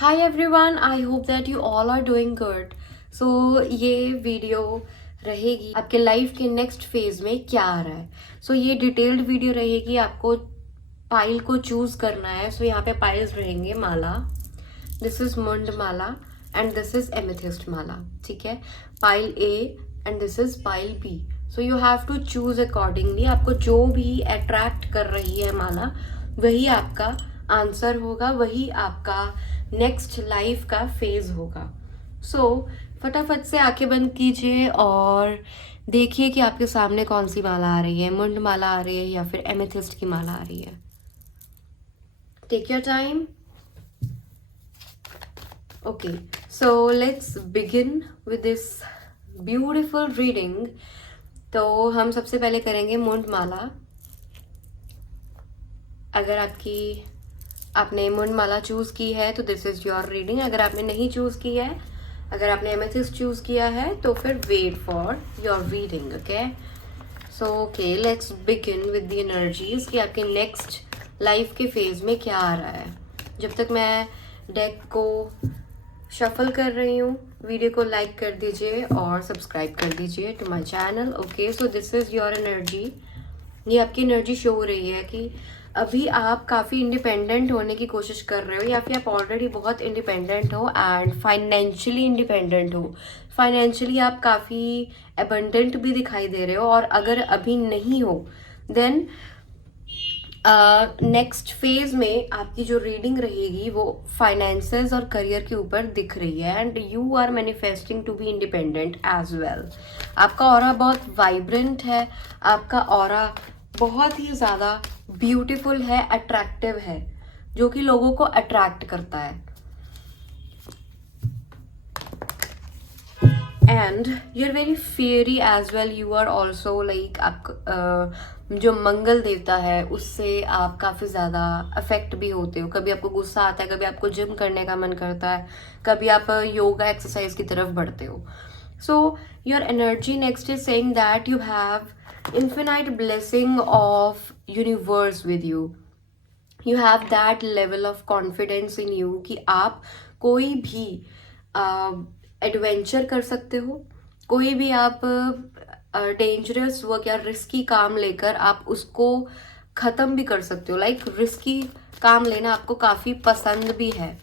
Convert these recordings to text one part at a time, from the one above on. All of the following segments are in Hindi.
Hi everyone, I hope that you all are doing good. So ये वीडियो रहेगी आपके लाइफ के नेक्स्ट फेज में क्या आ रहा है. ये डिटेल्ड वीडियो रहेगी. आपको पाइल को चूज करना है. यहाँ पे पाइल्स रहेंगे. माला, this is mund mala and this is amethyst mala. ठीक है, pile A and this is pile B. You have to choose accordingly. आपको जो भी अट्रैक्ट कर रही है माला, वही आपका आंसर होगा, वही आपका नेक्स्ट लाइफ का फेज होगा. फटाफट से आंखें बंद कीजिए और देखिए कि आपके सामने कौन सी माला आ रही है. मुंड माला आ रही है या फिर एमेथिस्ट की माला आ रही है. Take your time. Okay, so let's begin with this beautiful reading. तो हम सबसे पहले करेंगे मुंड माला. अगर आपने मुंड माला चूज की है तो दिस इज योर रीडिंग. अगर आपने नहीं चूज की है, अगर आपने एमेथिस्ट चूज किया है तो फिर wait for your reading. Okay, let's begin with the energies कि आपके नेक्स्ट लाइफ के फेज में क्या आ रहा है. जब तक मैं डेक को शफल कर रही हूँ, वीडियो को लाइक कर दीजिए और सब्सक्राइब कर दीजिए to my channel. Okay, so this is your energy. ये आपकी एनर्जी शो हो रही है कि अभी आप काफ़ी इंडिपेंडेंट होने की कोशिश कर रहे हो या फिर आप ऑलरेडी बहुत इंडिपेंडेंट हो एंड फाइनेंशियली इंडिपेंडेंट हो. फाइनेंशियली आप काफ़ी एबंडेंट भी दिखाई दे रहे हो. और अगर अभी नहीं हो देन नेक्स्ट फेज में आपकी जो रीडिंग रहेगी वो फाइनेंसेस और करियर के ऊपर दिख रही है. And you are manifesting to be independent as well. आपका ऑरा बहुत वाइब्रेंट है. आपका ऑरा बहुत ही ज़्यादा ब्यूटीफुल है, अट्रैक्टिव है, जो कि लोगों को अट्रैक्ट करता है. And you are very fairy as well. You are also like आप जो मंगल देवता है उससे आप काफ़ी ज़्यादा अफेक्ट भी होते हो. कभी आपको गुस्सा आता है, कभी आपको जिम करने का मन करता है, कभी आप योगा एक्सरसाइज की तरफ बढ़ते हो. Your energy next is saying that you have infinite blessing of universe with you. You have that level of confidence in you कि आप कोई भी एडवेंचर कर सकते हो. कोई भी आप डेंजरस वर्क या रिस्की काम लेकर आप उसको ख़त्म भी कर सकते हो. लाइक रिस्की काम लेना आपको काफ़ी पसंद भी है.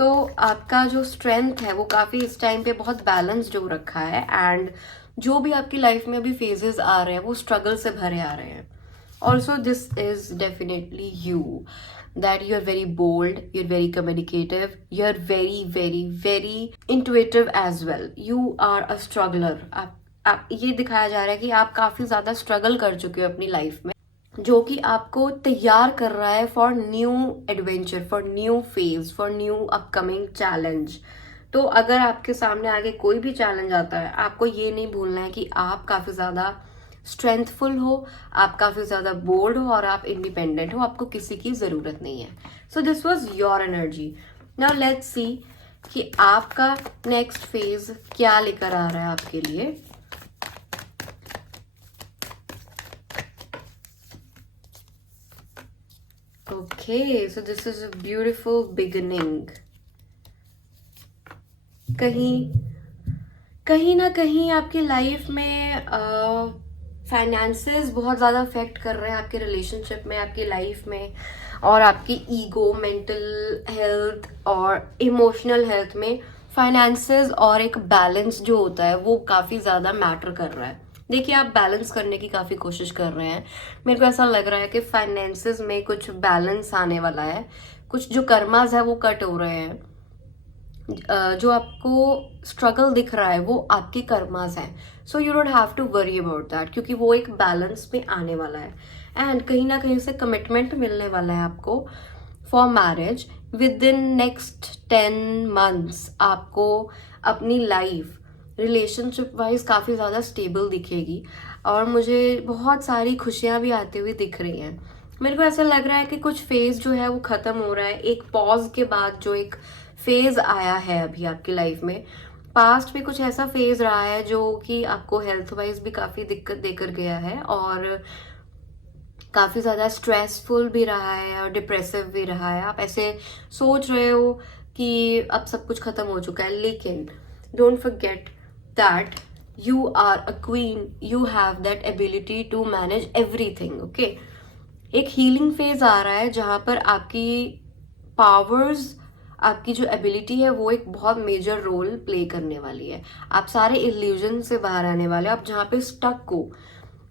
आपका जो स्ट्रेंथ है वो काफ़ी इस टाइम पे बहुत बैलेंस्ड हो रखा है. एंड जो भी आपकी लाइफ में अभी फेजेस आ रहे हैं वो स्ट्रगल से भरे आ रहे हैं. Also this is definitely you, that you are very bold, you are very communicative, you are very very very intuitive as well. You are a struggler. आप ये दिखाया जा रहा है कि आप काफ़ी ज़्यादा स्ट्रगल कर चुके हो अपनी लाइफ में, जो कि आपको तैयार कर रहा है for new adventure, for new phase, for new upcoming challenge. तो अगर आपके सामने आगे कोई भी चैलेंज आता है, आपको ये नहीं भूलना है कि आप काफ़ी ज़्यादा स्ट्रेंथफुल हो, आप काफ़ी ज़्यादा बोल्ड हो और आप इंडिपेंडेंट हो. आपको किसी की ज़रूरत नहीं है. This was your energy. Now let's see कि आपका नेक्स्ट फेज क्या लेकर आ रहा है आपके लिए. Okay, so this is a beautiful beginning. कहीं ना कहीं आपकी लाइफ में फाइनेंसेस बहुत ज़्यादा अफेक्ट कर रहे हैं आपके रिलेशनशिप में, आपकी लाइफ में, और आपकी ईगो, मेंटल हेल्थ और इमोशनल हेल्थ में फाइनेंसेस और एक बैलेंस जो होता है वो काफ़ी ज़्यादा मैटर कर रहा है. देखिए, आप बैलेंस करने की काफ़ी कोशिश कर रहे हैं. मेरे को ऐसा लग रहा है कि फाइनेंसेस में कुछ बैलेंस आने वाला है. कुछ जो कर्मास है वो कट हो रहे हैं. जो आपको स्ट्रगल दिख रहा है वो आपकी कर्मास है. You don't have to worry about that, क्योंकि वो एक बैलेंस में आने वाला है. एंड कहीं ना कहीं से कमिटमेंट मिलने वाला है आपको for marriage with in next 10 months. आपको अपनी लाइफ रिलेशनशिप वाइज काफ़ी ज़्यादा स्टेबल दिखेगी और मुझे बहुत सारी खुशियाँ भी आती हुई दिख रही हैं. मेरे को ऐसा लग रहा है कि कुछ फेज जो है वो ख़त्म हो रहा है. एक पॉज के बाद जो एक फेज आया है अभी आपकी लाइफ में, पास्ट में कुछ ऐसा फेज रहा है जो कि आपको हेल्थ वाइज भी काफ़ी दिक्कत देकर गया है और काफ़ी ज़्यादा स्ट्रेसफुल भी रहा है और डिप्रेसिव भी रहा है. आप ऐसे सोच रहे हो कि अब सब कुछ खत्म हो चुका है, लेकिन don't forget that you are a queen, you have that ability to manage everything. Okay, एक हीलिंग फेज आ रहा है जहां पर आपकी पावर्स, आपकी जो एबिलिटी है वो एक बहुत मेजर रोल प्ले करने वाली है। आप सारे इल्यूजन से बाहर आने वाले हो। आप जहाँ पे स्टक हो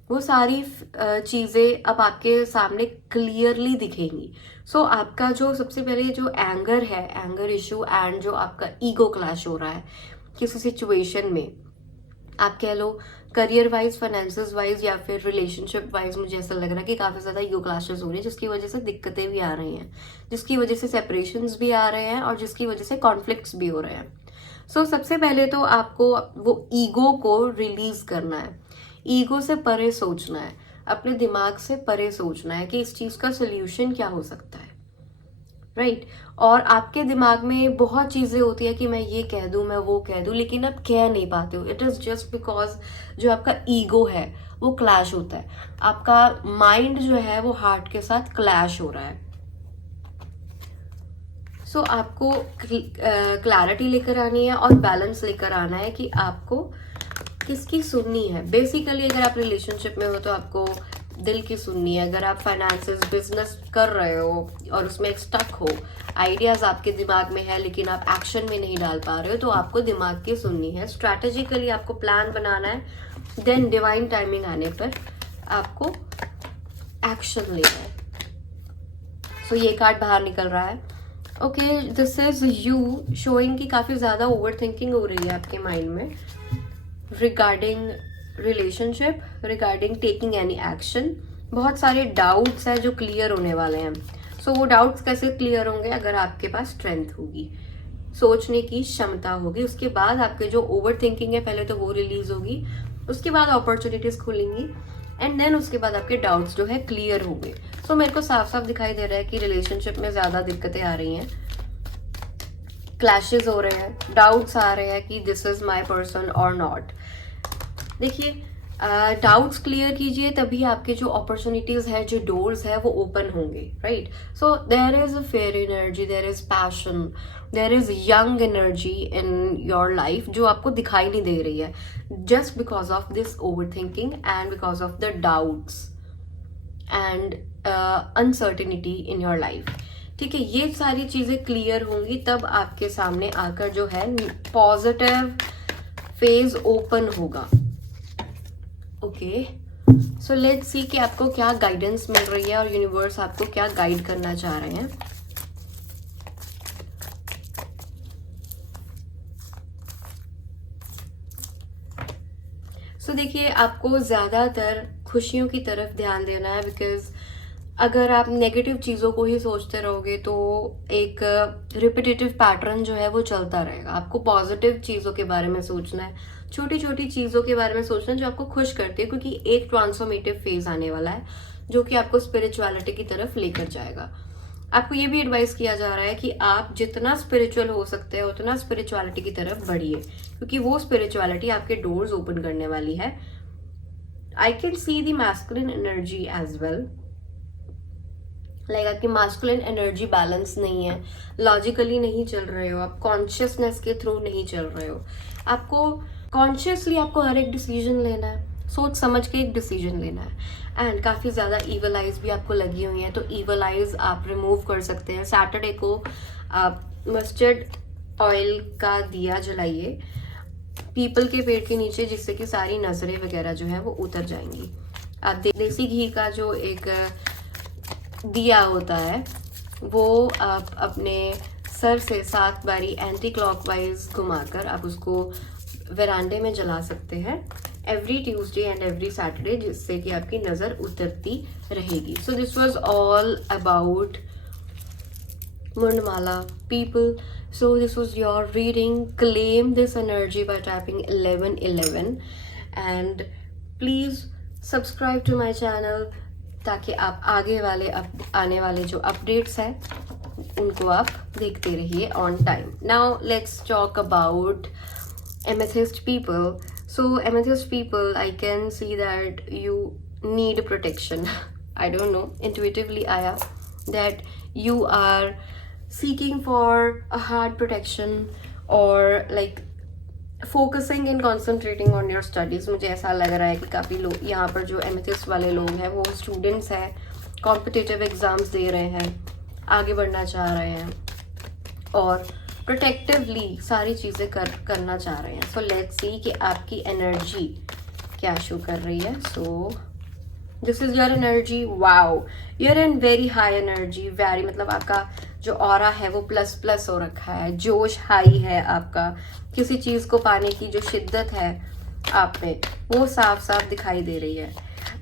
वो सारी चीजें अब आपके सामने क्लियरली दिखेंगी। सो आपका जो सबसे पहले जो एंगर है, एंगर इशू एंड जो आपका ईगो क्लैश हो रहा है किसी सिचुएशन में, आप कह लो करियर वाइज, फाइनेंसेस वाइज या फिर रिलेशनशिप वाइज, मुझे ऐसा लग रहा है कि काफी ज्यादा ईगो क्लैशेस हो रही है, जिसकी वजह से दिक्कतें भी आ रही हैं, जिसकी वजह से सेपरेशंस भी आ रहे हैं और जिसकी वजह से कॉन्फ्लिक्ट्स भी हो रहे हैं। सो सबसे पहले तो आपको वो ईगो को रिलीज करना है, ईगो से परे सोचना है, अपने दिमाग से परे सोचना है कि इस चीज का सोल्यूशन क्या हो सकता है, राइट। और आपके दिमाग में बहुत चीजें होती है कि मैं ये कह दूं, मैं वो कह दूं, लेकिन आप कह नहीं पाते हो। इट इज जस्ट बिकॉज जो आपका ईगो है वो क्लैश होता है, आपका माइंड जो है वो हार्ट के साथ क्लैश हो रहा है। सो आपको क्लैरिटी लेकर आनी है और बैलेंस लेकर आना है कि आपको किसकी सुननी है। बेसिकली अगर आप रिलेशनशिप में हो तो आपको दिल की सुननी है। अगर आप फाइनेंसेस, बिजनेस कर रहे हो और उसमें एक स्टक हो, आइडियाज आपके दिमाग में है लेकिन आप एक्शन में नहीं डाल पा रहे हो, तो आपको दिमाग की सुननी है। स्ट्रैटेजिकली आपको प्लान बनाना है, देन डिवाइन टाइमिंग आने पर आपको एक्शन लेना है। सो ये कार्ड बाहर निकल रहा है। Okay, this is you showing कि काफी ज्यादा ओवर थिंकिंग हो रही है आपके माइंड में regarding relationship, regarding taking any action. बहुत सारे डाउट्स हैं जो क्लियर होने वाले हैं। सो वो डाउट्स कैसे क्लियर होंगे? अगर आपके पास स्ट्रेंथ होगी, सोचने की क्षमता होगी, उसके बाद आपके जो ओवर थिंकिंग है पहले तो वो रिलीज होगी, उसके बाद अपॉर्चुनिटीज खुलेंगी एंड देन उसके बाद आपके डाउट्स जो है क्लियर होंगे। सो मेरे को साफ साफ दिखाई दे रहा है कि रिलेशनशिप में ज्यादा दिक्कतें आ रही हैं, क्लैशेस हो रहे हैं, डाउट्स आ रहे हैं कि दिस इज माई पर्सन और नॉट। देखिए, डाउट्स क्लियर कीजिए तभी आपके जो अपॉर्चुनिटीज है, जो डोर्स है वो ओपन होंगे, right. So there is a fair energy, there is passion, there is young energy in your life जो आपको दिखाई नहीं दे रही है, just because of this over thinking and because of the doubts and uncertainty in your life. ठीक है, ये सारी चीजें क्लियर होंगी तब आपके सामने आकर जो है पॉजिटिव फेज ओपन होगा। ओके, सो लेट्स सी कि आपको क्या गाइडेंस मिल रही है और यूनिवर्स आपको क्या गाइड करना चाह रहे हैं। सो देखिए, आपको ज्यादातर खुशियों की तरफ ध्यान देना है, बिकॉज अगर आप नेगेटिव चीजों को ही सोचते रहोगे तो एक रिपीटेटिव पैटर्न जो है वो चलता रहेगा। आपको पॉजिटिव चीजों के बारे में सोचना है, छोटी छोटी चीजों के बारे में सोचना है जो आपको खुश करती है, क्योंकि एक ट्रांसफॉर्मेटिव फेज आने वाला है जो कि आपको स्पिरिचुअलिटी की तरफ लेकर जाएगा। आपको ये भी एडवाइस किया जा रहा है कि आप जितना स्पिरिचुअल हो सकते हैं उतना स्पिरिचुअलिटी की तरफ बढ़िए, क्योंकि वो स्पिरिचुअलिटी आपके डोर्स ओपन करने वाली है। I can see the masculine energy as well, like आपकी मास्कुलिन एनर्जी बैलेंस नहीं है, लॉजिकली नहीं चल रहे हो आप, कॉन्शियसनेस के थ्रू नहीं चल रहे हो। आपको कॉन्शियसली आपको हर एक डिसीजन लेना है, सोच समझ के एक डिसीजन लेना है। एंड काफी ज्यादा ईवल आइज भी आपको लगी हुई हैं, तो ईवल आइज आप रिमूव कर सकते हैं। सैटरडे को आप मस्टर्ड ऑयल का दिया जलाइए पीपल के पेड़ के नीचे, जिससे कि सारी नजरें वगैरह जो है वो उतर जाएंगी। आप देसी घी का जो एक दिया होता है वो आप अपने सर से 7 बारी एंटी क्लॉकवाइज घुमाकर आप उसको वेरांडे में जला सकते हैं every Tuesday and every Saturday, जिससे कि आपकी नजर उतरती रहेगी। So this was all about Mundmala people. So this was your reading. Claim this energy by tapping 1111 and please subscribe to my channel ताकि आप आगे वाले आने वाले जो अपडेट्स हैं उनको आप देखते रहिए on time. Now let's talk about amethyst people. So amethyst people, I can see that you need protection. I don't know, intuitively आया that you are seeking for a hard protection और like focusing and concentrating on your studies. मुझे ऐसा लग रहा है कि काफ़ी लोग यहाँ पर जो एमेथिस्ट वाले लोग हैं वो स्टूडेंट्स हैं, कॉम्पिटिटिव एग्जाम्स दे रहे हैं, आगे बढ़ना चाह रहे हैं और प्रोटेक्टिवली सारी चीज़ें करना चाह रहे हैं। सो लेट्स सी कि आपकी एनर्जी क्या शो कर रही है। So this is your energy. Wow, you're in very high energy, very मतलब आपका जो ऑरा है वो प्लस प्लस हो रखा है, जोश हाई है आपका, किसी चीज़ को पाने की जो शिद्दत है आप में वो साफ साफ दिखाई दे रही है।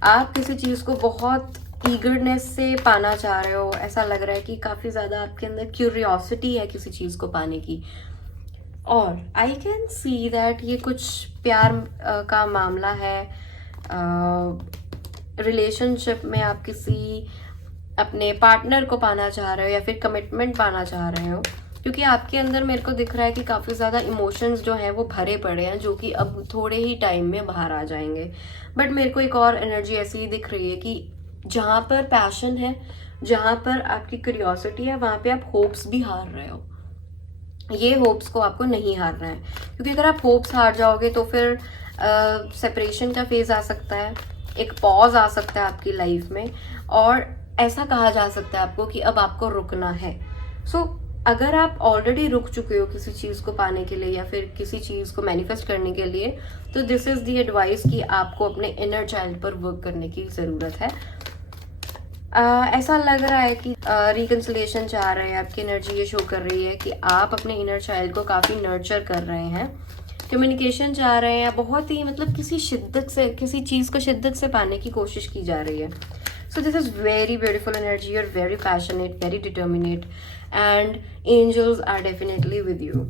आप किसी चीज़ को बहुत ईगरनेस से पाना चाह रहे हो, ऐसा लग रहा है कि काफ़ी ज़्यादा आपके अंदर क्यूरियोसिटी है किसी चीज़ को पाने की। और आई कैन सी दैट ये कुछ प्यार का मामला है, रिलेशनशिप में आप किसी अपने पार्टनर को पाना चाह रहे हो या फिर कमिटमेंट पाना चाह रहे हो, क्योंकि आपके अंदर मेरे को दिख रहा है कि काफ़ी ज़्यादा इमोशंस जो हैं वो भरे पड़े हैं, जो कि अब थोड़े ही टाइम में बाहर आ जाएंगे। बट मेरे को एक और एनर्जी ऐसी ही दिख रही है कि जहाँ पर पैशन है, जहाँ पर आपकी क्यूरियोसिटी है, वहाँ पे आप होप्स भी हार रहे हो। ये होप्स को आपको नहीं हारना है, क्योंकि अगर आप होप्स हार जाओगे तो फिर सेपरेशन का फेज आ सकता है, एक पॉज आ सकता है आपकी लाइफ में और ऐसा कहा जा सकता है आपको कि अब आपको रुकना है। सो अगर आप ऑलरेडी रुक चुके हो किसी चीज़ को पाने के लिए या फिर किसी चीज़ को मैनिफेस्ट करने के लिए, तो दिस इज़ दी एडवाइस कि आपको अपने इनर चाइल्ड पर वर्क करने की ज़रूरत है। ऐसा लग रहा है कि रिकंसिलेशन चाह रहे हैं, आपकी एनर्जी ये शो कर रही है कि आप अपने इनर चाइल्ड को काफ़ी नर्चर कर रहे हैं, कम्युनिकेशन चाह रहे हैं, बहुत ही मतलब किसी शिद्दत से किसी चीज़ को शिद्दत से पाने की कोशिश की जा रही है। So this is very beautiful energy, you are very passionate, very determinate and angels are definitely with you.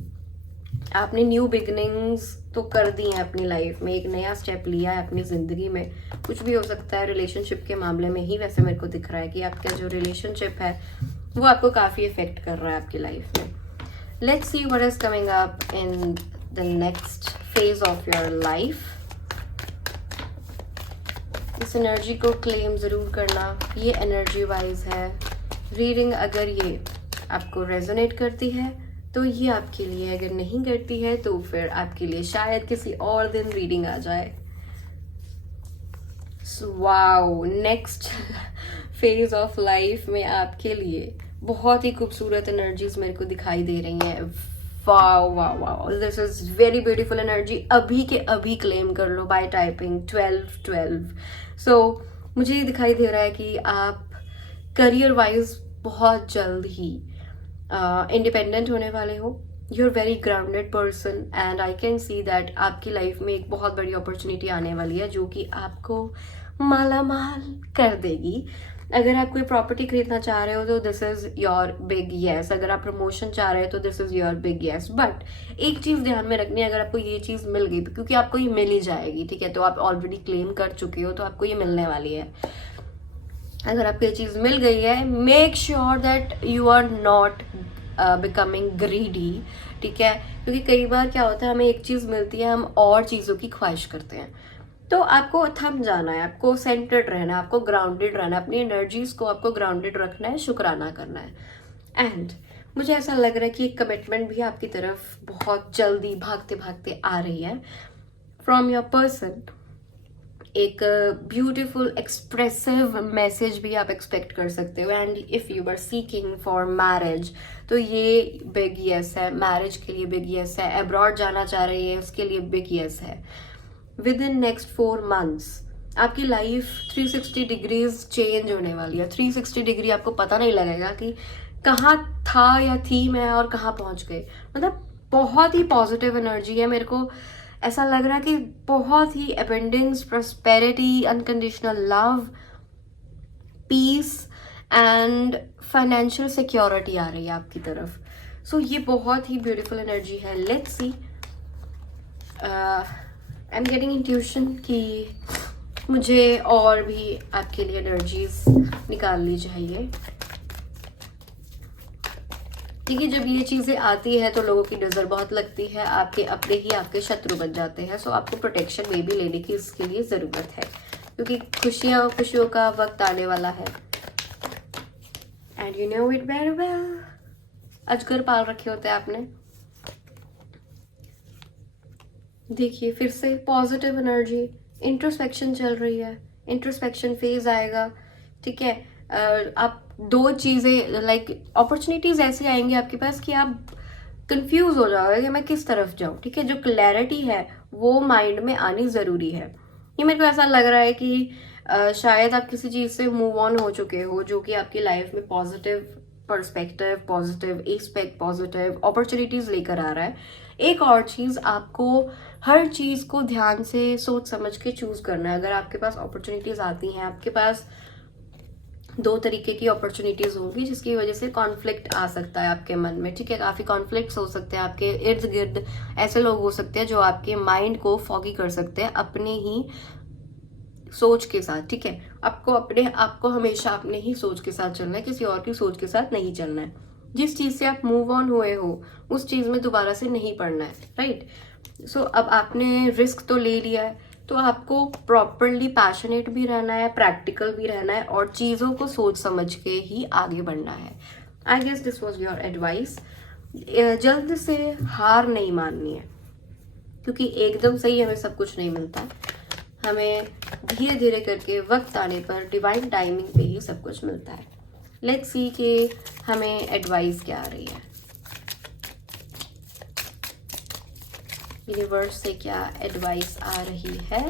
आपने न्यू बिगनिंग्स तो कर दी हैं अपनी लाइफ में, एक नया स्टेप लिया है अपनी ज़िंदगी में। कुछ भी हो सकता है रिलेशनशिप के मामले में ही, वैसे मेरे को दिख रहा है कि आपका जो रिलेशनशिप है वो आपको काफ़ी इफेक्ट कर रहा है आपकी लाइफ में। Let's see what is coming up in the next phase of your life. इस एनर्जी को क्लेम ज़रूर करना, ये एनर्जी वाइज है रीडिंग। अगर ये आपको रेजोनेट करती है तो ये आपके लिए, अगर नहीं करती है तो फिर आपके लिए शायद किसी और दिन रीडिंग आ जाए। Wow, next phase of life में आपके लिए बहुत ही खूबसूरत एनर्जीज मेरे को दिखाई दे रही हैं। Wow wow wow, this is very beautiful energy. अभी के अभी क्लेम कर लो बाय टाइपिंग 1212। सो मुझे ये दिखाई दे रहा है कि आप करियर वाइज बहुत जल्द ही इंडिपेंडेंट होने वाले हो। You are very grounded person and I can see that आपकी लाइफ में एक बहुत बड़ी अपॉर्चुनिटी आने वाली है जो कि आपको माला माल कर देगी। अगर आप कोई प्रॉपर्टी खरीदना चाह रहे हो तो this is your big yes. अगर आप प्रमोशन चाह रहे हो तो this is your big yes. But एक चीज़ ध्यान में रखनी है, अगर आपको ये चीज़ मिल गई, क्योंकि आपको ये मिल ही जाएगी, ठीक है, तो आप ऑलरेडी क्लेम कर चुके हो तो आपको ये मिलने वाली है। अगर आपको ये चीज़ मिल गई है, make sure that you are not becoming greedy, ठीक है, क्योंकि कई बार क्या होता है हमें एक चीज़ मिलती है, हम और चीज़ों की ख्वाहिश करते हैं। तो आपको थम जाना है, आपको सेंटर्ड रहना है, आपको ग्राउंडेड रहना है, अपनी एनर्जीज को आपको ग्राउंडेड रखना है, शुक्राना करना है। एंड मुझे ऐसा लग रहा है कि एक कमिटमेंट भी आपकी तरफ बहुत जल्दी भागते भागते आ रही है फ्रॉम योर पर्सन। एक ब्यूटीफुल एक्सप्रेसिव मैसेज भी आप एक्सपेक्ट कर सकते हो। And if you are seeking for marriage तो ये बिग येस है, मैरिज के लिए बिग येस है। अब्रॉड जाना चाह रही है उसके लिए बिग येस है। विद इन नेक्स्ट 4 months आपकी लाइफ 360 डिग्रीज चेंज होने वाली है। 360 डिग्री आपको पता नहीं लगेगा कि कहाँ था या थी मैं और कहाँ पहुँच गई। मतलब बहुत ही पॉजिटिव एनर्जी है। मेरे को ऐसा लग रहा है कि बहुत ही abundance, prosperity, unconditional love, peace and financial security आ रही है आपकी तरफ। सो ये बहुत ही ब्यूटीफुल एनर्जी है। Let's see, I am getting intuition कि मुझे और भी आपके लिए एनर्जीज निकालनी चाहिए, क्योंकि जब ये चीज़ें आती है तो लोगों की नज़र बहुत लगती है, आपके अपने ही आपके शत्रु बन जाते हैं। सो आपको प्रोटेक्शन में भी लेने की इसके लिए ज़रूरत है, क्योंकि खुशियों का वक्त आने वाला है। And you know it very well. अजगर पाल रखे होते हैं आपने। देखिए फिर से पॉजिटिव एनर्जी, इंट्रोस्पेक्शन चल रही है, इंट्रोस्पेक्शन फेज आएगा, ठीक है। आप दो चीजें लाइक अपॉर्चुनिटीज ऐसी आएंगी आपके पास कि आप कंफ्यूज हो जाओगे कि मैं किस तरफ जाऊं, ठीक है। जो क्लैरिटी है वो माइंड में आनी जरूरी है। ये मेरे को ऐसा लग रहा है कि शायद आप किसी चीज से मूव ऑन हो चुके हो जो कि आपकी लाइफ में positive perspective, positive aspect, positive opportunities लेकर आ रहा है। एक और चीज, आपको हर चीज को ध्यान से सोच समझ के चूज करना है। अगर आपके पास अपॉर्चुनिटीज आती हैं, आपके पास दो तरीके की अपॉर्चुनिटीज होंगी जिसकी वजह से कॉन्फ्लिक्ट आ सकता है आपके मन में, ठीक है। काफी कॉन्फ्लिक्ट्स हो सकते हैं, आपके इर्द गिर्द ऐसे लोग हो सकते हैं जो आपके माइंड को फॉगी कर सकते हैं अपने ही सोच के साथ, ठीक है। आपको हमेशा अपने ही सोच के साथ चलना है, किसी और की सोच के साथ नहीं चलना है। जिस चीज से आप मूव ऑन हुए हो उस चीज में दोबारा से नहीं पड़ना है, राइट। सो अब आपने रिस्क तो ले लिया है, तो आपको प्रॉपरली पैशनेट भी रहना है, प्रैक्टिकल भी रहना है और चीजों को सोच समझ के ही आगे बढ़ना है। I guess this was your advice. जल्द से हार नहीं माननी है, क्योंकि एकदम से ही हमें सब कुछ नहीं मिलता। हमें धीरे धीरे करके वक्त आने पर डिवाइन टाइमिंग पे ही सब कुछ मिलता है। लेट्स सी कि हमें एडवाइस क्या आ रही है, यूनिवर्स से क्या एडवाइस आ रही है।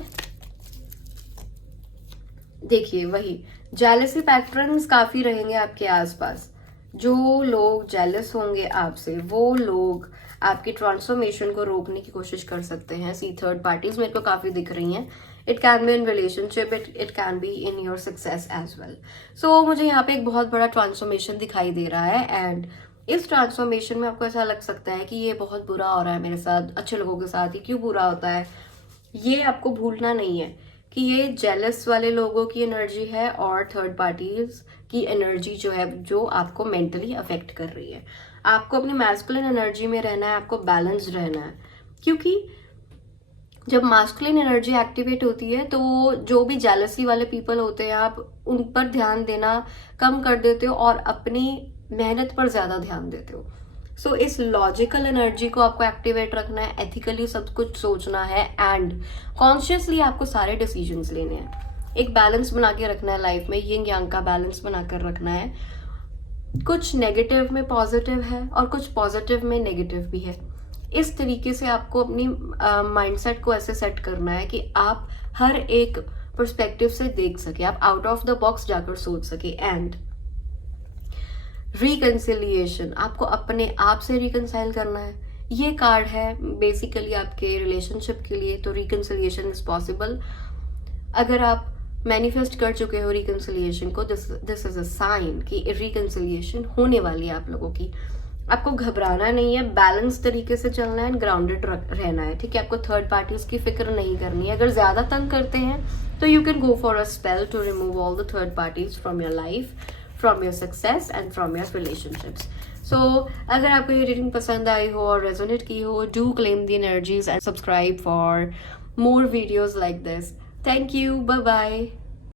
देखिए वही जेलसी पैटर्न्स काफी रहेंगे आपके आसपास। जो लोग जेलस होंगे आपसे, वो लोग आपकी ट्रांसफॉर्मेशन को रोकने की कोशिश कर सकते हैं। सी थर्ड पार्टीज मेरे को काफी दिख रही हैं। It can be in relationship, it can be in your success as well. So मुझे यहाँ पे एक बहुत बड़ा ट्रांसफॉर्मेशन दिखाई दे रहा है एंड इस ट्रांसफॉर्मेशन में आपको ऐसा लग सकता है कि ये बहुत बुरा हो रहा है मेरे साथ, अच्छे लोगों के साथ ही क्यों बुरा होता है। ये आपको भूलना नहीं है कि ये जेलस वाले लोगों की एनर्जी है और थर्ड पार्टीज की एनर्जी जो है जो आपको मेंटली अफेक्ट कर रही है। आपको अपनी मैस्कुलिन एनर्जी में रहना है, आपको बैलेंस्ड रहना है, क्योंकि जब मास्कुलिन एनर्जी एक्टिवेट होती है तो जो भी जेलसी वाले पीपल होते हैं आप उन पर ध्यान देना कम कर देते हो और अपनी मेहनत पर ज्यादा ध्यान देते हो। सो इस लॉजिकल एनर्जी को आपको एक्टिवेट रखना है, एथिकली सब कुछ सोचना है एंड कॉन्शियसली आपको सारे डिसीजंस लेने हैं। एक बैलेंस बना के रखना है लाइफ में, यिंग यांग का बैलेंस बनाकर रखना है। कुछ नेगेटिव में पॉजिटिव है और कुछ पॉजिटिव में नेगेटिव भी है। इस तरीके से आपको अपनी माइंडसेट को ऐसे सेट करना है कि आप हर एक पर्सपेक्टिव से देख सके, आप आउट ऑफ द बॉक्स जाकर सोच सके। एंड रिकंसिलिएशन, आपको अपने आप से रिकंसाइल करना है। ये कार्ड है बेसिकली आपके रिलेशनशिप के लिए, तो रिकंसिलिएशन इज पॉसिबल। अगर आप मैनिफेस्ट कर चुके हो रिकंसिलिएशन को, दिस इज अ साइन कि रिकंसिलिएशन होने वाली है आप लोगों की। आपको घबराना नहीं है, बैलेंस तरीके से चलना है, ग्राउंडेड रहना है, ठीक है। आपको थर्ड पार्टीज की फिक्र नहीं करनी है। अगर ज्यादा तंग करते हैं तो you can go for a spell to remove all the third parties from your life, from your success and from your relationships. So अगर आपको ये रीडिंग पसंद आई हो और रेजोनेट की हो, do claim the energies and subscribe for more videos like this. Thank you, bye bye.